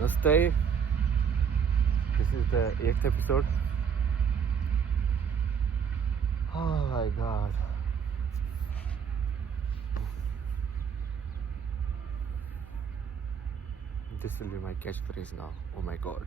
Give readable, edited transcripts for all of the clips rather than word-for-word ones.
Namaste. This is the 8th episode. Oh my god. This will be my catchphrase now. Oh my god.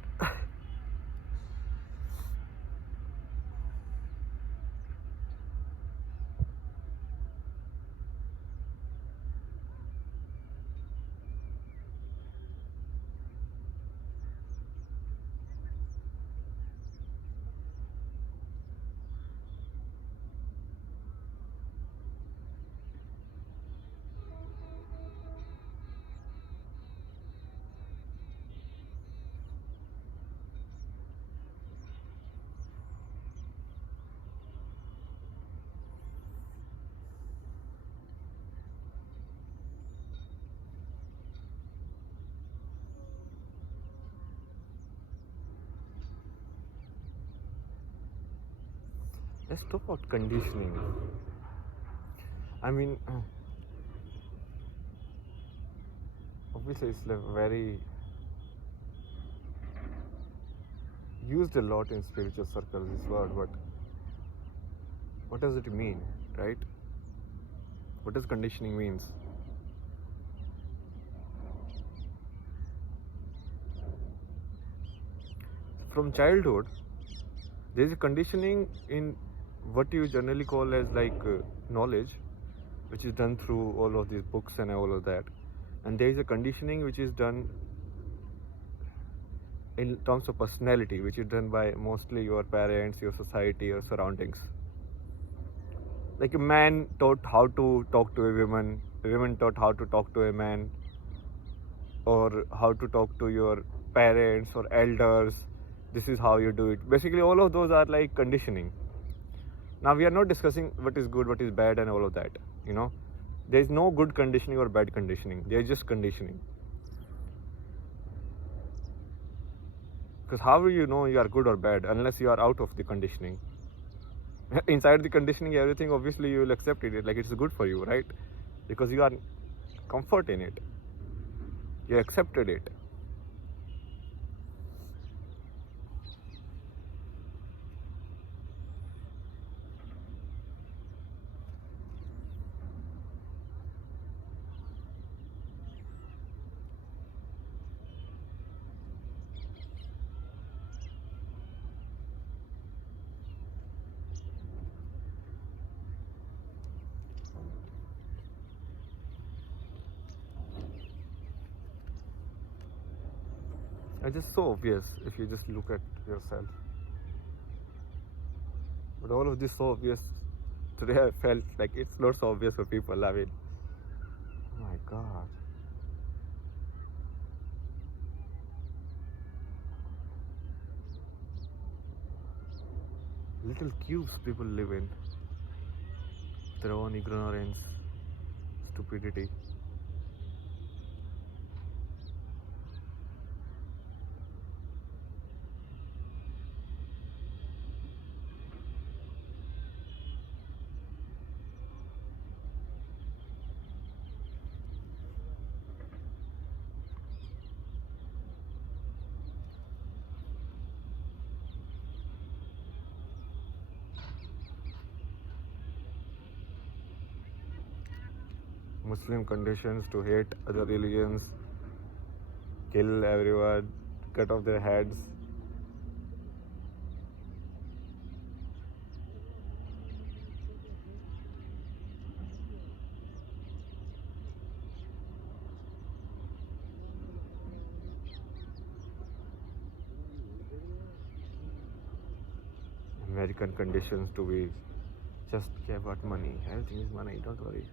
Let's talk about conditioning. I mean, obviously it's like very used a lot in spiritual circles, this word, but what does it mean, right? What does conditioning means? From childhood, there is a conditioning in what you generally call as knowledge, which is done through all of these books and all of that, and there is a conditioning which is done in terms of personality, which is done by mostly your parents, your society, your surroundings. Like a man taught how to talk to a woman taught how to talk to a man, or how to talk to your parents or elders. This is how you do it. Basically, all of those are like conditioning. Now, we are not discussing what is good, what is bad, and all of that. There is no good conditioning or bad conditioning. There is just conditioning. Because how will you know you are good or bad unless you are out of the conditioning? Inside the conditioning, everything obviously you will accept it. Like it's good for you, right? Because you are comfort in it. You accepted it. It's just so obvious if you just look at yourself. But all of this so obvious. Today I felt like it's not so obvious for people. I mean, oh my god. Little cubes people live in. Their own ignorance, stupidity. Muslim conditions to hate other religions, kill everyone, cut off their heads. American conditions to be just care about money. Everything is money, don't worry.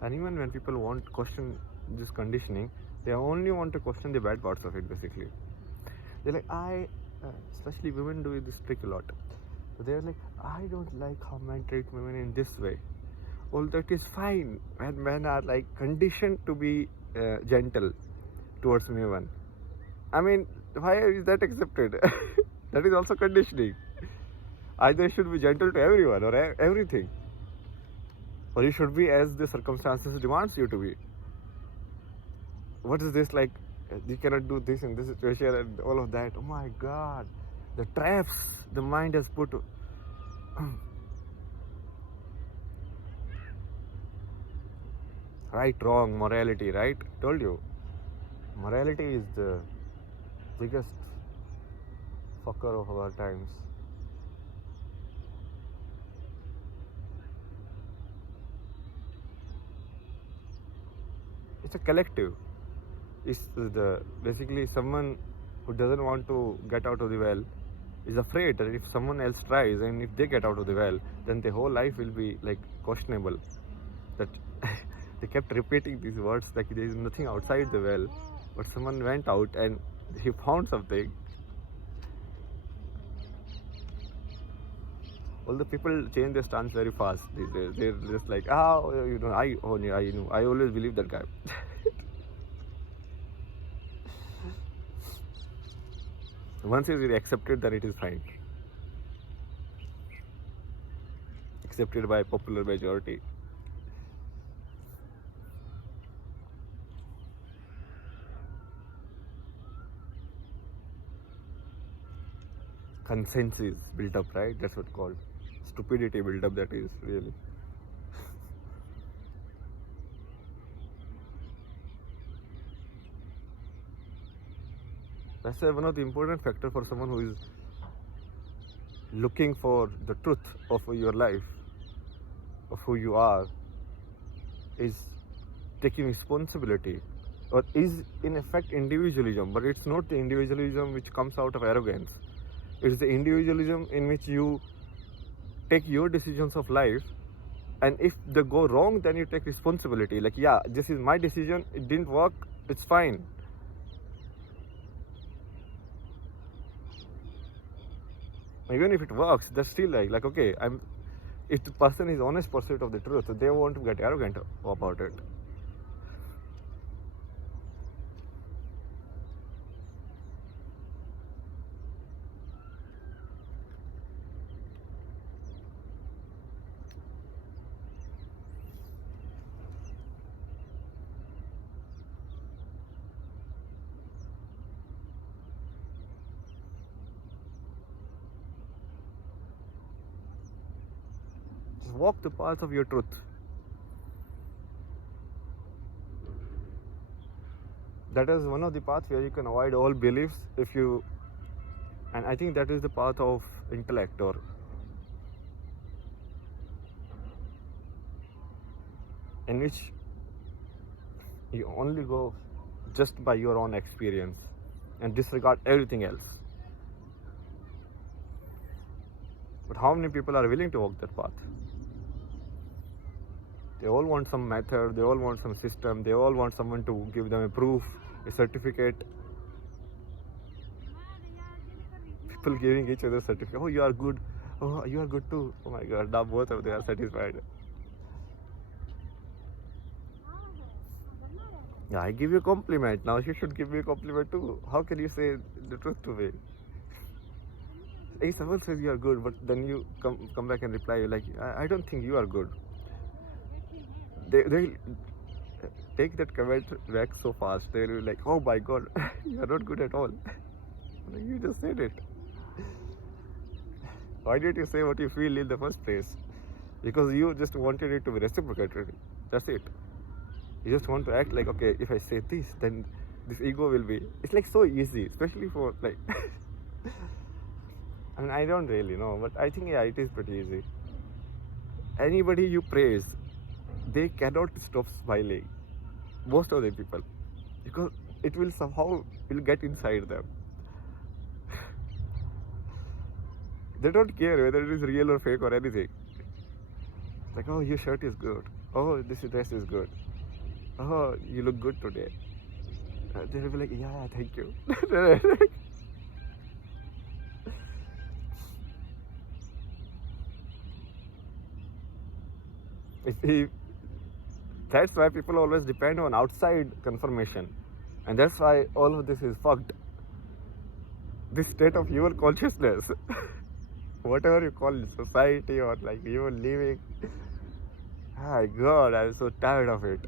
And even when people want to question this conditioning, they only want to question the bad parts of it, basically. They're like, especially women do this trick a lot. So they're like, I don't like how men treat women in this way. All that is fine when men are like conditioned to be gentle, towards women. I mean, why is that accepted? That is also conditioning. Either you should be gentle to everyone or everything, or you should be as the circumstances demands you to be. What is this like? You cannot do this in this situation and all of that. Oh my God, the traps the mind has put. Right, wrong, morality, right? Told you. Morality is the biggest fucker of our times. It's a collective. It's the basically someone who doesn't want to get out of the well is afraid that if someone else tries and if they get out of the well, then their whole life will be like questionable. That they kept repeating these words like there is nothing outside the well, but someone went out and he found something. All the people change their stance very fast these days. They're just like, I know, I always believe that guy. Once it's accepted, then it is fine. Accepted by popular majority. Consensus built up, right? That's what called stupidity built up. That is really. That's one of the important factors for someone who is looking for the truth of your life, of who you are, is taking responsibility, or is in effect individualism. But it's not the individualism which comes out of arrogance. It's the individualism in which you take your decisions of life, and if they go wrong, then you take responsibility. Like, yeah, this is my decision, it didn't work, it's fine. Even if it works, that's still like okay, if the person is honest pursuit of the truth, they won't get arrogant about it. Just walk the path of your truth. That is one of the paths where you can avoid all beliefs and I think that is the path of intellect, or in which you only go just by your own experience and disregard everything else. But how many people are willing to walk that path? They all want some method, they all want some system, they all want someone to give them a proof, a certificate. People giving each other certificate. Oh, you are good. Oh, you are good too. Oh my God, now both of them are satisfied. Yeah, I give you a compliment. Now you should give me a compliment too. How can you say the truth to me? Hey, someone says you are good, but then you come back and reply like, I don't think you are good. They take that comment back so fast. They'll be like, oh my God, you are not good at all. You just said it. Why did you say what you feel in the first place? Because you just wanted it to be reciprocated. That's it. You just want to act like, okay, if I say this, then this ego will be. It's like so easy, especially for like. I mean, I don't really know, but I think yeah, it is pretty easy. Anybody you praise, they cannot stop smiling. Most of the people, because it will somehow get inside them. They don't care whether it is real or fake or anything. It's like, oh, your shirt is good. Oh, this dress is good. Oh, you look good today. They'll be like, yeah, thank you. That's why people always depend on outside confirmation And that's why all of this is fucked. This state of your consciousness, whatever you call it, society or like you living. My God, I'm so tired of it.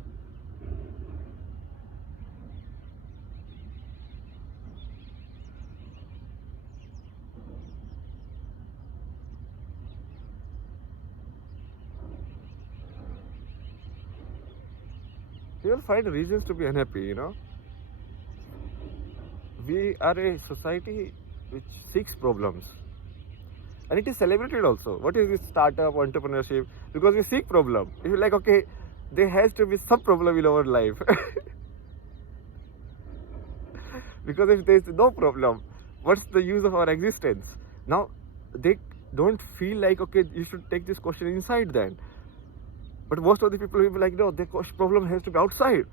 You will find reasons to be unhappy, you know. We are a society which seeks problems. And it is celebrated also. What is this startup, entrepreneurship? Because we seek problem. If you're like, okay, there has to be some problem in our life. Because if there is no problem, what's the use of our existence? Now, they don't feel like, okay, you should take this question inside then. But most of the people will be like, no, the problem has to be outside.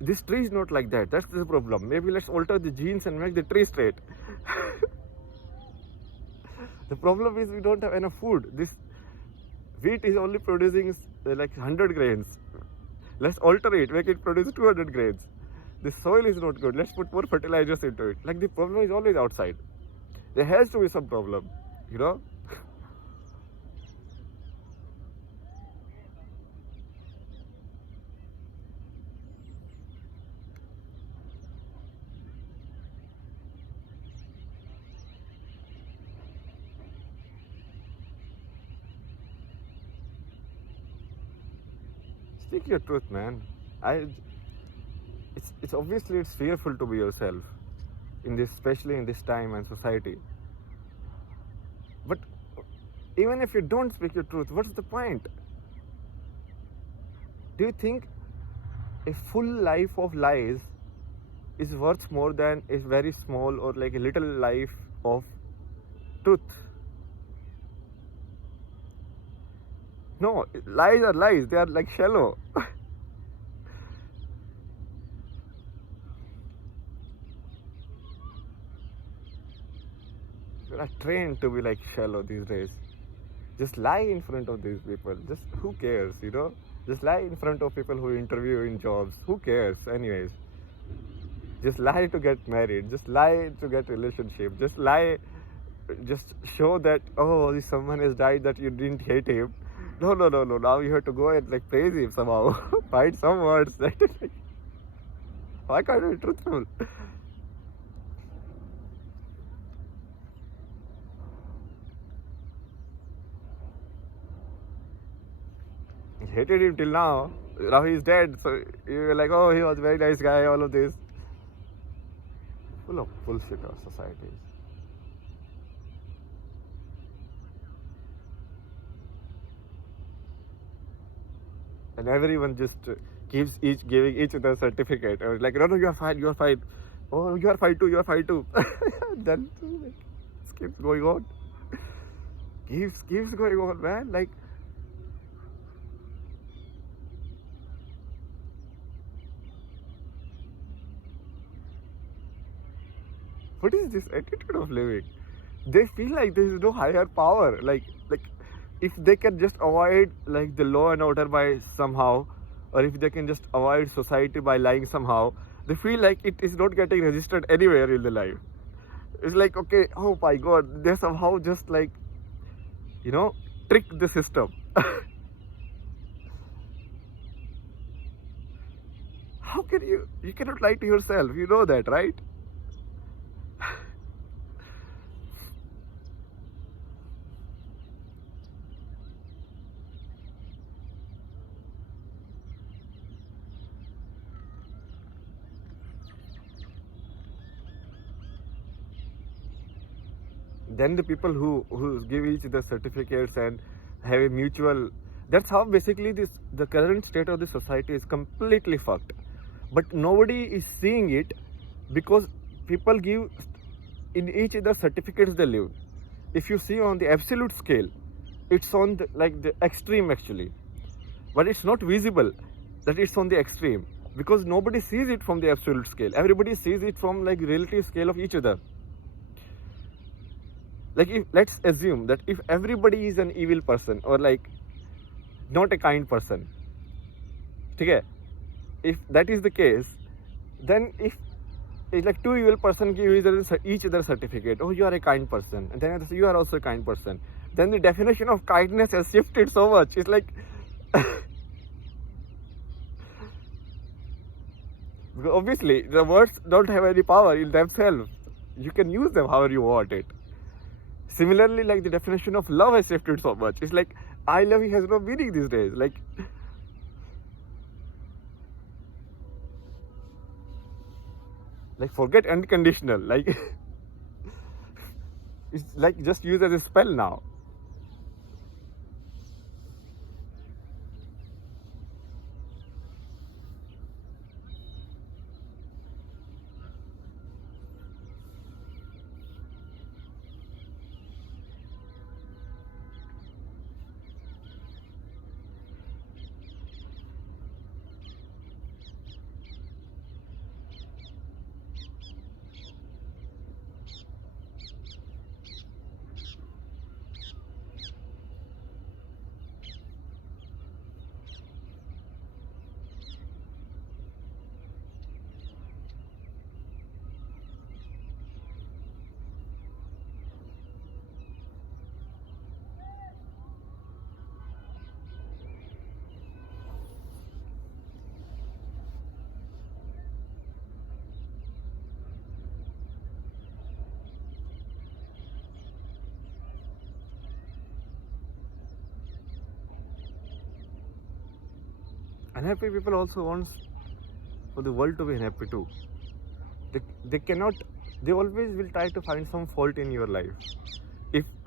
This tree is not like that. That's the problem. Maybe let's alter the genes and make the tree straight. The problem is we don't have enough food. This wheat is only producing like 100 grains. Let's alter it, make it produce 200 grains. The soil is not good. Let's put more fertilizers into it. Like the problem is always outside. There has to be some problem, you know. Speak your truth, man. It's obviously it's fearful to be yourself in this, especially in this time and society. But even if you don't speak your truth, what's the point? Do you think a full life of lies is worth more than a very small or like a little life of truth? No, lies are lies. They are like shallow. We are trained to be like shallow these days. Just lie in front of these people. Just who cares, you know? Just lie in front of people who interview in jobs. Who cares, anyways? Just lie to get married. Just lie to get relationship. Just lie. Just show that, oh, this someone has died that you didn't hate him. No. Now you have to go and like praise him somehow. Find some words. Why can't you be truthful? You hated him till now. Now he's dead. So you're like, oh, he was a very nice guy, all of this. Full of bullshit our society. And everyone just keeps giving each other certificate. Or like, no, you are fine. Oh, you are fine too. Then like, it keeps going on. Keeps going on, man. Like, what is this attitude of living? They feel like there is no higher power. Like if they can just avoid like the law and order by somehow, or if they can just avoid society by lying somehow, they feel like it is not getting registered anywhere in the life. It's like, okay, oh my God, they somehow just like, you know, trick the system. How can you cannot lie to yourself, you know that, right? Then the people who give each other certificates and have a mutual, that's how basically the current state of the society is completely fucked. But nobody is seeing it because people give in each other certificates they live. If you see on the absolute scale, it's on the extreme actually, but it's not visible that it's on the extreme because nobody sees it from the absolute scale. Everybody sees it from like relative scale of each other. Like, let's assume that if everybody is an evil person or like not a kind person, okay, if that is the case, then if it's like two evil person give each other certificate. Oh, you are a kind person, and then you are also a kind person. Then the definition of kindness has shifted so much. It's like because obviously the words don't have any power in themselves. You can use them however you want it. Similarly, like the definition of love has shifted so much. It's like I love you has no meaning these days. Like forget unconditional. Like it's like just used as a spell now. Unhappy people also wants for the world to be happy too. They cannot. They always will try to find some fault in your life,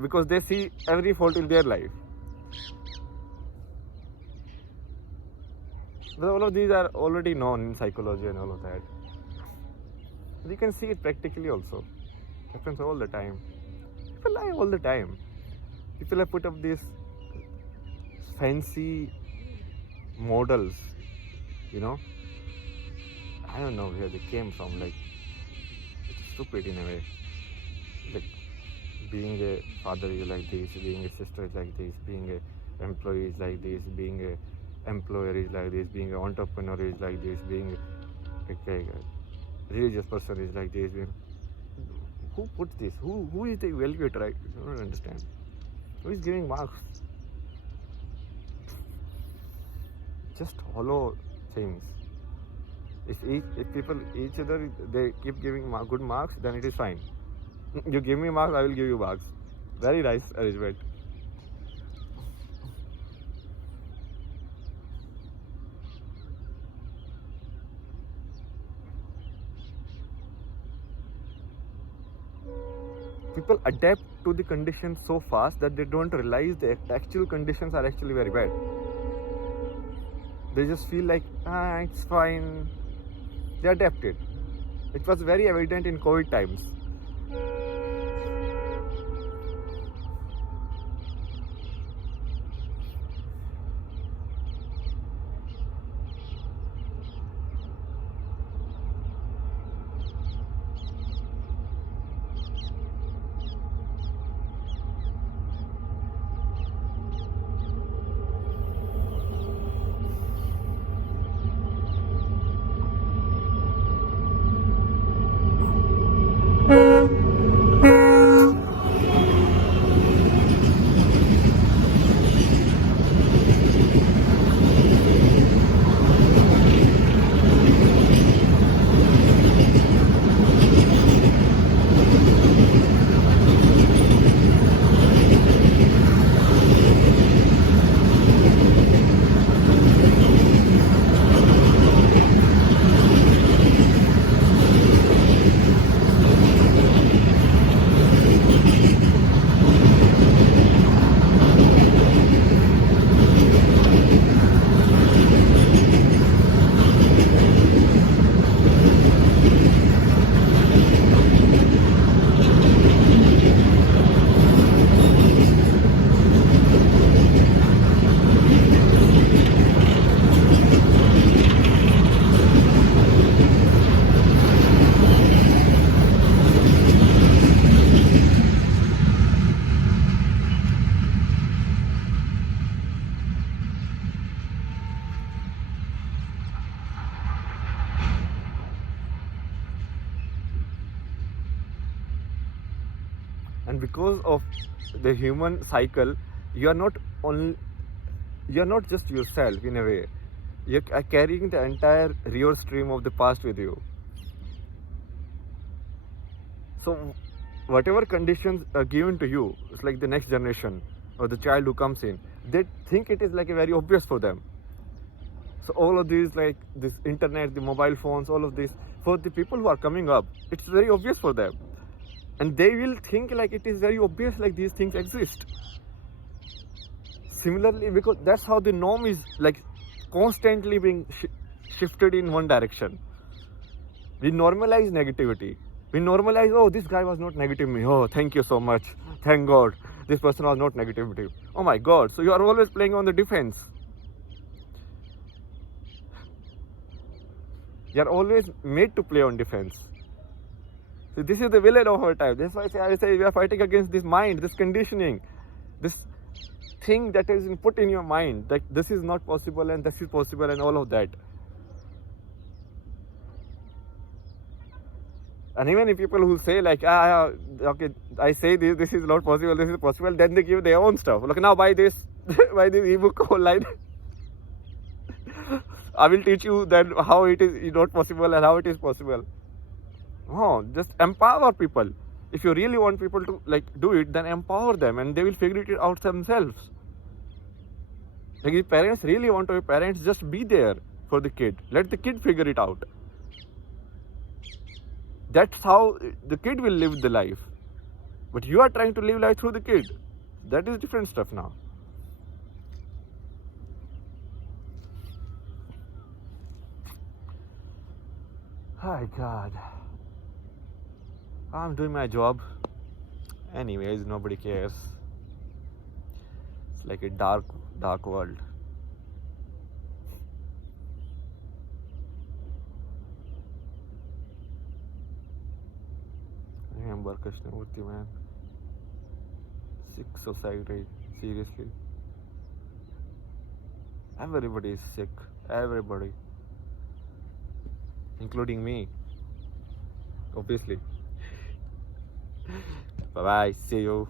because they see every fault in their life. But all of these are already known in psychology and all of that. You can see it practically also. It happens all the time. People lie all the time. People have put up these fancy models, I don't know where they came from. Like, it's stupid in a way. Like, being a father is like this, being a sister is like this, being an employee is like this, being a employer is like this, being an entrepreneur is like this, being a religious person is like this. Who puts this? Who is the evaluator? I don't understand. Who is giving marks? Just hollow things. If people each other they keep giving good marks, then it is fine. You give me marks, I will give you marks. Very nice arrangement. People adapt to the conditions so fast that they don't realize the actual conditions are actually very bad. They just feel like, it's fine. They adapted. It was very evident in COVID times. And because of the human cycle, you are not only, you are not just yourself in a way. You are carrying the entire river stream of the past with you. So whatever conditions are given to you, it's like the next generation or the child who comes in, they think it is like a very obvious for them. So all of these, like this internet, the mobile phones, all of this, for the people who are coming up, it's very obvious for them. And they will think like it is very obvious, like these things exist. Similarly, because that's how the norm is like constantly being shifted in one direction. We normalize negativity. We normalize, oh, this guy was not negative me. Oh, thank you so much. Thank God. This person was not negative. Oh my God. So you are always playing on the defense. You are always made to play on defense. So this is the villain of our time. That's why I say we are fighting against this mind, this conditioning, this thing that is put in your mind that this is not possible and this is possible and all of that. And even if people who say like, okay, I say this is not possible, this is possible, then they give their own stuff. Look, now buy this, buy this ebook online. I will teach you then how it is not possible and how it is possible. Oh, just empower people. If you really want people to like do it, then empower them and they will figure it out themselves. Like if parents really want to be parents, just be there for the kid. Let the kid figure it out. That's how the kid will live the life. But you are trying to live life through the kid. That is different stuff now. My God. I'm doing my job. Anyways, nobody cares. It's like a dark world. Remember Krishnamurti, man. Sick society, seriously. Everybody is sick. Everybody. Including me. Obviously. Bye bye. See you.